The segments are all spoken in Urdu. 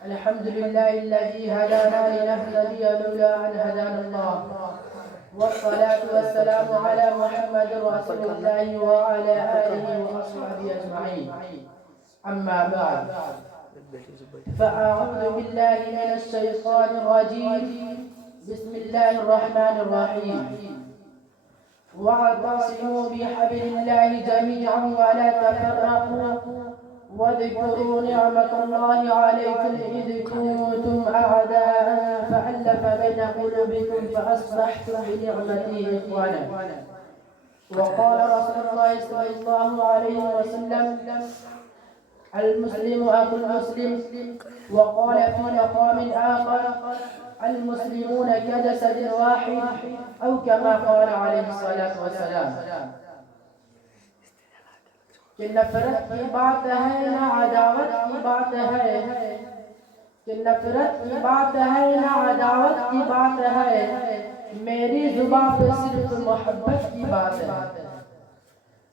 الحمد لله الذي هدانا لنهتدي لولا أن هدانا الله، والصلاة والسلام على محمد رسول الله وعلى آله وأصحابه أجمعين. أما بعد، فأعوذ بالله من الشيطان الرجيم. بسم الله الرحمن الرحيم. واعتصموا بحبل الله جميعا ولا تفرقوا واذكروا نعمة الله عليكم إذ كنتم أعداء فألف بين قلوبكم فأصبحتم بنعمته إخوانا. وقال رسول الله صلى الله عليه وسلم: المسلم أخو المسلم. وقال في مقام آخر: المسلمون كجسد واحد، أو كما قال عليه الصلاة والسلام. کہ نفرت کی بات ہے نہ عداوت کی بات ہے، کہ نفرت کی بات ہے نہ عداوت کی بات ہے، میری زباں پہ صرف محبت کی بات ہے.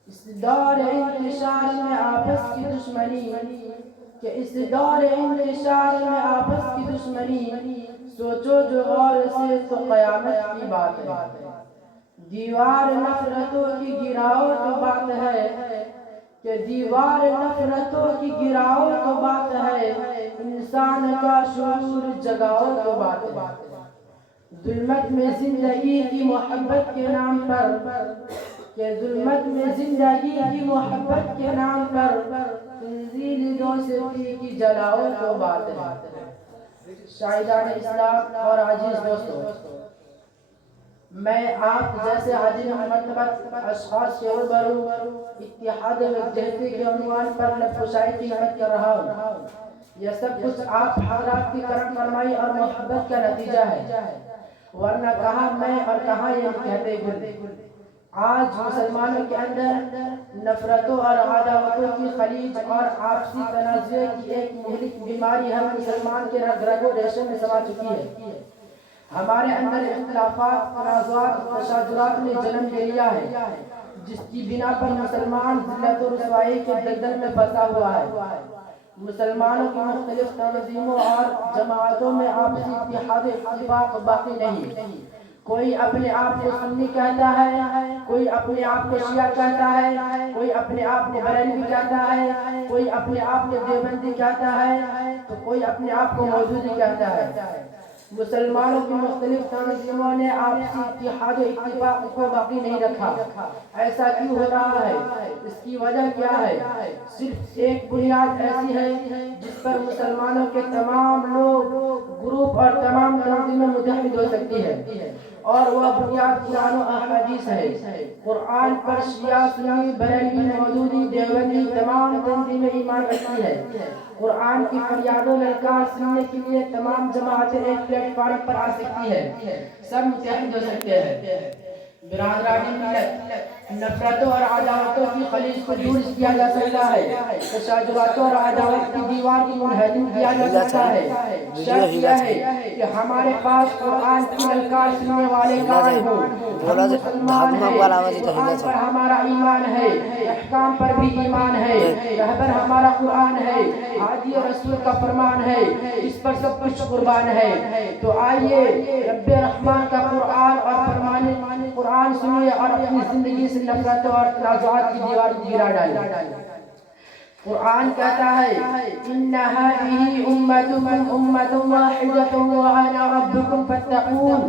اس دور انتشار میں آپس کی دشمنی، کہ اس دور انتشار میں آپس کی دشمنی، سوچو جو غور سے تو قیامت کی بات ہے. دیوار نفرتوں کی گراؤ تو بات ہے، کہ دیوار نفرتوں کی گراؤ تو بات ہے، انسان کا شعور جگاؤ تو بات ہے. ظلمت میں زندگی کی محبت کے نام پر، کہ ظلمت میں زندگی کی محبت کے نام پر تنزیل دو صفی کی جلاؤ تو بات ہے. شاہدان اسلام اور عزیز دوستو، میں آپ جیسے عظیم مرتبہ اشخاص کے روبرو اتحاد و یکجہتی کے عنوان پر لبخشائی کی ہمت کر رہا ہوں. یہ سب کچھ آپ حضرات کی کرم فرمائی اور محبت کا نتیجہ ہے، ورنہ کہاں میں اور کہاں یہ کہتے گل. آج مسلمانوں کے اندر نفرتوں اور عداوتوں کی خلیج اور آپسی تنازع کی ایک مہلک بیماری ہر مسلمان کے رگ رگ و ریشے میں سما چکی ہے. ہمارے اندر اختلافات، تنازعات، تشاجرات نے جنم لے لیا ہے، جس کی بنا پر مسلمان ذلت و رسوائی کے دلدل میں پھنسا ہوا ہے. مسلمانوں کی مختلف تنظیموں اور جماعتوں میں آپسی اتحاد و اتفاق باقی نہیں. کوئی اپنے آپ کو سنی کہتا ہے، کوئی اپنے آپ کو شیعہ کہتا ہے، کوئی اپنے آپ کو بریلوی کہتا ہے، کوئی اپنے آپ کو دیوبندی کہتا ہے، تو کوئی اپنے آپ کو مودودی کہتا ہے. مسلمانوں کی مختلف تنظیموں نے آپسی اتحاد و اتفاق کو باقی نہیں رکھا. ایسا کیوں ہو رہا ہے؟ اس کی وجہ کیا ہے؟ صرف ایک بنیاد ایسی ہے جس پر مسلمانوں کے تمام لوگ، گروپ اور تمام تنظیمیں متحد ہو سکتی ہے، اور وہ بنیاد قرآن و احادیث ہے. قرآن پر شیعہ، سنی، بریلوی، مودودی، دیوبندی تمام تنظیمیں ایمان رکھتی ہے. قرآن کی فریاد و للکار سننے کے لیے تمام جماعتیں ایک پلیٹ فارم پر آ سکتی ہے، سب متحد ہو سکتے ہیں. برادران ملت، نفرتوں اور عداوتوں کی خلیج کو دور کیا جا سکتا ہے، تشاجراتوں اور عداوت کی دیوار کو منہدم کیا جا سکتا ہے. شرط یہ ہے کہ ہمارے پاس قرآن کی للکار سننے والے کان ہوں. ہم مسلمان ہیں، قرآن پر ہمارا ایمان ہے، احکام پر بھی ایمان ہے، رہبر ہمارا قرآن ہے، ہادی رسول کا فرمان ہے، اس پر سب کچھ قربان ہے. تو آئیے رب رحمان کا قرآن اور فرمان قرآن سنیے اور اپنی زندگی سے نفرتوں اور تنازعات کی دیوار گرا ڈالیں. قرآن کہتا ہے: ان هذه امتكم امة واحدة وانا ربكم فاتقون.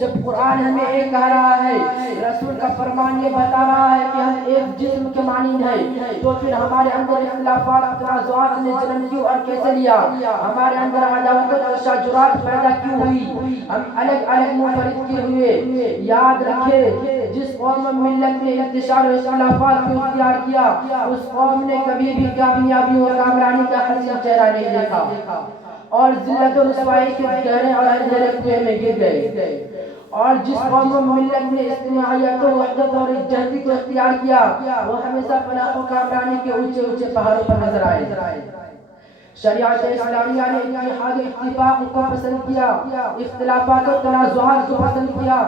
جب قرآن ہمیں ایک کہہ رہا ہے، رسول کا فرمان یہ بتا رہا ہے کہ ہم ایک جسم کے مانند ہیں، تو پھر ہمارے اندر اختلافات، تنازعات نے جنم کیوں اور کیسے لیا؟ ہمارے اندر عداوت اور تشاجرات پیدا کیوں ہوئی؟ ہم الگ الگ منفرد کیوں ہوئے؟ یاد رکھے، جس قوم و ملت نے انتشار و اختلافات کو اختیار کیا، اس قوم نے کبھی بھی کامیابی و کامرانی کا حسین چہرہ نہیں دیکھا، اور ذلت و رسوائی کے گہرے اور اندھیرے کنویں میں گر گئے. اور جس قوم و ملت نے اجتماعیت و وحدت اور یکجہتی کو اختیار کیا، وہ ہمیشہ فلاح و کامرانی کے اونچے اونچے پہاڑوں پر نظر آئے. شریعت اسلامیہ نے اتحاد و اتفاق کو پسند کیا، اختلافات و تنازعات کو پسند کیا.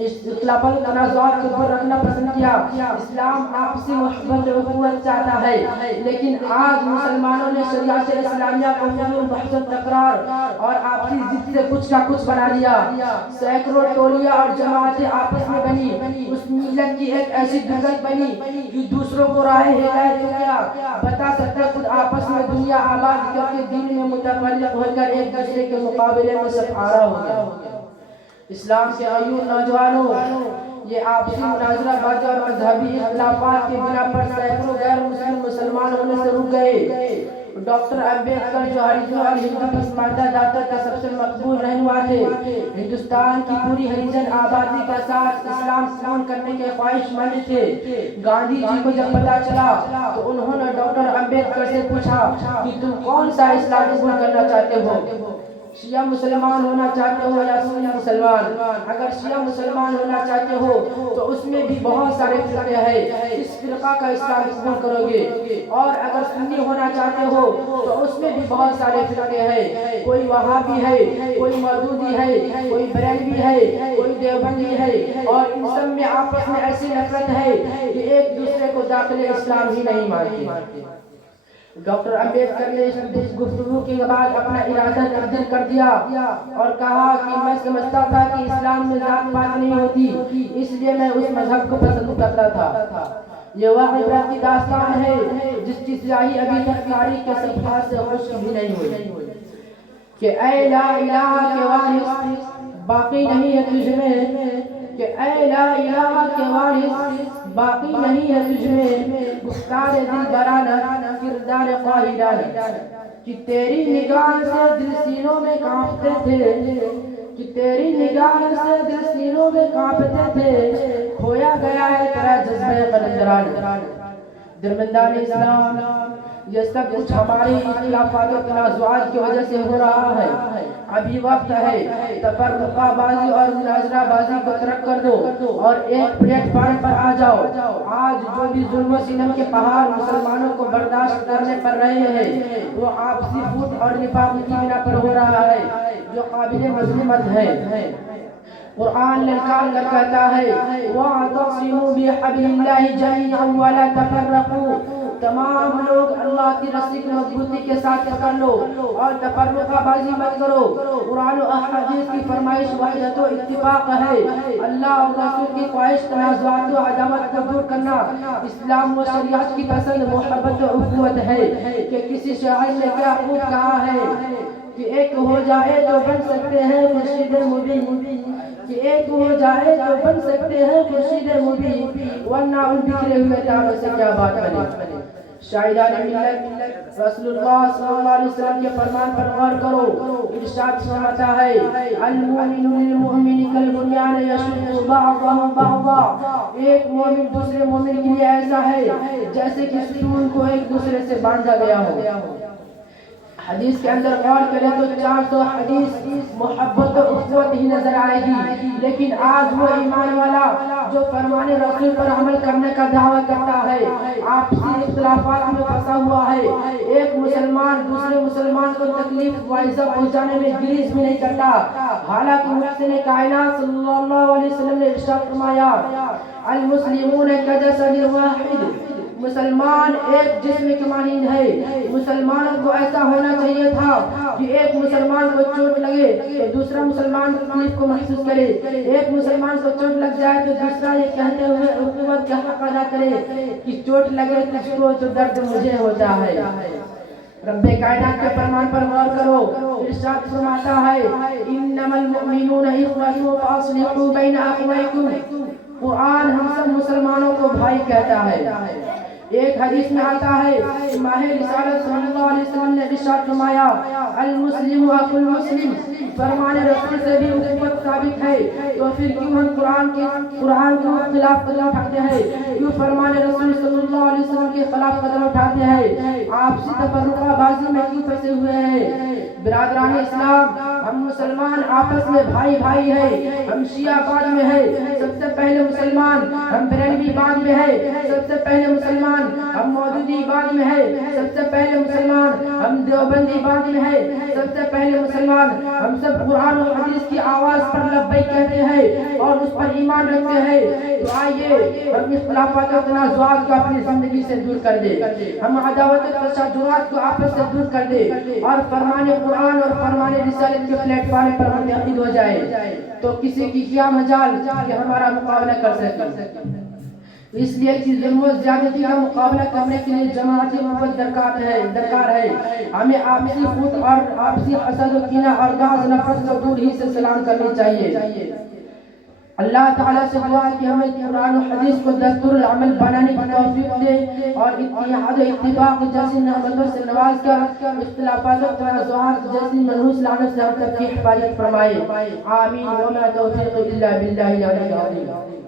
اختلاف تنازعات کو دور رکھنا پسند کیا۔ اسلام آپسی محبت و اخوت چاہتا ہے، لیکن آج مسلمانوں نے شریعت اسلامیہ کو فضول بحث و تکرار اور آپسی ضد سے کچھ کا کچھ بنا لیا۔ سینکڑوں ٹولیاں اور جماعتیں آپس میں بنی، اس ملت کی ایک ایسی دھڑک بنی جو دوسروں کو راہ ہدایت کیا بتا سکتا خود آپس میں دنیا آباد کر کے دین میں متفرق ہو کر ایک دوسرے کے مقابلے میں سب آرا ہو گیا۔ اسلام کے ایون نوجوانوں، یہ آپسی مناظرہ بازی اور مذہبی اختلافات کے بنا پر سینکڑوں غیر مسلم مسلمان ہونے سے رک گئے۔ ڈاکٹر امبیڈکر جو ہریجن اور ہندو پسماندہ داتا کا سب سے مقبول رہنما تھے، ہندوستان کی پوری ہریجن آبادی کا ساتھ اسلام قبول کرنے کے خواہش مند تھے۔ گاندھی جی کو جب پتا چلا تو انہوں نے ڈاکٹر امبیڈکر سے پوچھا کہ تم کون سا اسلام قبول کرنا چاہتے ہو، شیعہ مسلمان ہونا چاہتے ہو یا سنی مسلمان؟ اگر شیعہ مسلمان ہونا چاہتے ہو تو اس میں بھی بہت سارے فرقے ہیں، اس فرقہ کا اسلام قبول کرو گے، اور اگر سنی ہونا چاہتے ہو تو اس میں بھی بہت سارے فرقے ہیں، کوئی وہابی ہے، کوئی مودودی ہے، کوئی بریلوی ہے، کوئی دیوبندی ہے، اور ان سب میں آپس میں ایسی نفرت ہے کہ ایک دوسرے کو داخل اسلام ہی نہیں مانتے۔ ڈاکٹر امبیڈکر نے اس گفتگو کے بعد اپنا ارادہ تبدیل کر دیا اور کہا کہ میں سمجھتا تھا کہ اسلام میں ذات پات نہیں ہوتی، اس لیے میں اس مذہب کو پسند کرتا تھا۔ یہ وہ عبرت کی داستان ہے جس کی سیاہی ابھی تک تاریخ کے صفحات سے خشک بھی نہیں ہوئی، کہ اے لا الہ کے وارث باقی نہیں ہے تجھ میں، کہ اے لا الہ کے وارث باقی نہیں ہے تجھ میں، گفتار دل برانہ کردار قاہرانہ، کہ تیری نگاہ سے دل سینوں میں کانپتے تھے، کہ تیری نگاہ سے دل سینوں میں کانپتے تھے، کھویا گیا ہے تیرا جذبہ قلندرانہ۔ درمندان اسلام، یہ سب کچھ ہماری اختلافات و تنازعات کی وجہ سے ہو رہا ہے۔ ابھی وقت ہے تفرقہ بازی اور مناظرہ بازی کو ترک کر دو اور ایک پلیٹ فارم پر آ جاؤ۔ آج جو بھی ظلم و ستم کے پہاڑ مسلمانوں کو برداشت کرنے پر رہے ہیں وہ آپسی فوٹ اور نفاق کی بنا پر ہو رہا ہے، جو قابل مذمت ہے۔ قرآن للکار کہتا ہے وَاعْتَصِمُوا بِحَبْلِ اللَّهِ جَمِيعًا وَلَا تَفَرَّقُوا، تمام لوگ اللہ کی رسی کی مضبوطی کے ساتھ پکڑ لو اور تفرقہ بازی مت کرو۔ قرآن و احادیث کی فرمائش وحدت و اتفاق ہے، اللہ اور رسول کی خواہش تنازعات و عداوت کو دور کرنا اسلام و شریعت کی پسند محبت و اخوت ہے۔ کہ کسی شاعر نے کیا خوب کہا ہے کہ ایک ہو جائے تو بن سکتے ہیں خورشید مبین، کہ ایک ہو جائے تو بن سکتے ہیں خورشید مبین، ورنہ ان بکھرے ہوئے تاروں سے کیا بات بنے۔ شاہدان ملت رسول اللہ صلی اللہ علیہ وسلم کے فرمان پر غور کرو، ارشاد فرماتا ہے المؤمن للمؤمن کالبنیان یشد بعضہ بعضا، ایک مومن دوسرے مومن کے لیے ایسا ہے جیسے کہ ستون کو ایک دوسرے سے باندھا گیا ہو۔ حدیث کے اندر غور کریں تو 400 حدیث محبت و اخوت ہی نظر آئے گی، لیکن آج وہ ایمان والا جو فرمان رسول پر عمل کرنے کا دعویٰ کرتا ہے آپسی اختلافات میں پھنسا ہوا ہے۔ ایک مسلمان دوسرے مسلمان کو تکلیف واعظہ پہنچانے میں گریز بھی نہیں کرتا، حالانکہ محسن کائنات صلی اللہ علیہ وسلم نے ارشاد فرمایا المسلمون کجسد واحد، مسلمان ایک جسم کے مانند ہے۔ مسلمانوں کو ایسا ہونا چاہیے تھا کہ ایک مسلمان کو چوٹ لگے تو دوسرا مسلمان تکلیف کو محسوس کرے، ایک مسلمان کو چوٹ لگ جائے تو دوسرا یہ کہتے ہوئے اخوت کا حق ادا کرے کہ چوٹ لگے تجھ کو تو درد مجھے ہوتا ہے۔ رب کائنات کے فرمان پر غور کرو، ارشاد فرماتا ہے انما المؤمنون اخوة فاصلحوا بین اخویکم، قرآن ہم سب مسلمانوں کو بھائی کہتا ہے۔ ایک حدیث میں آتا ہے ماہ رسالت صلی اللہ علیہ وسلم نے ارشاد فرمایا المسلم اخو المسلم، فرمان رسول سے بھی اخوت ثابت ہے، تو پھر کیوں ہم قرآن کے خلاف قدم اٹھاتے ہیں، کیوں فرمان رسول صلی اللہ علیہ وسلم کے خلاف قدم اٹھاتے ہیں، آپسی تفرقہ بازی میں کیوں پھنسے ہوئے ہیں؟ برادران اسلام، ہم مسلمان آپس میں بھائی بھائی ہے، ہم شیعہ بعد میں ہے سب سے پہلے مسلمان، ہم بریلوی بعد میں ہے سب سے پہلے مسلمان، ہم مودودی بعد میں ہے سب سے پہلے مسلمان، ہم دیوبندی بعد میں ہے سب سے پہلے مسلمان، ہم سب قرآن و حدیث کی آواز پر لبیک کہتے ہیں اور اس پر ایمان رکھتے ہیں۔ تو آئیے ہم اختلافات و تنازعات کو اپنی زندگی سے دور کر دے، ہم عداوت و تشاجرات کو آپس سے دور کر دے اور فرمان قرآن اور فرمان رسالت کے پلیٹ فارم پر متحد ہو جائے، تو کسی کی کیا مجال کہ ہمارا مقابلہ کر سکے۔ اس لیے کہ ظلم و زیادتی کا مقابلہ کرنے کے لیے جماعتی قوت درکار ہے۔ ہمیں آپسی خود اور آپسی حسد و کینہ اور غض نفرت کو دور ہی سے سلام کرنی چاہیے۔ اللہ تعالیٰ سے دعا ہے کہ ہمیں قرآن و حدیث کو دستور العمل بنانے کی توفیق دے اور اتحاد و اتفاق جیسی نعمتوں سے نواز کر اختلافات و تنازعات جیسی منحوس لعنت سے ہم سب کی حفاظت فرمائے۔ آمین وما توفیق الا باللہ العلی العظیم۔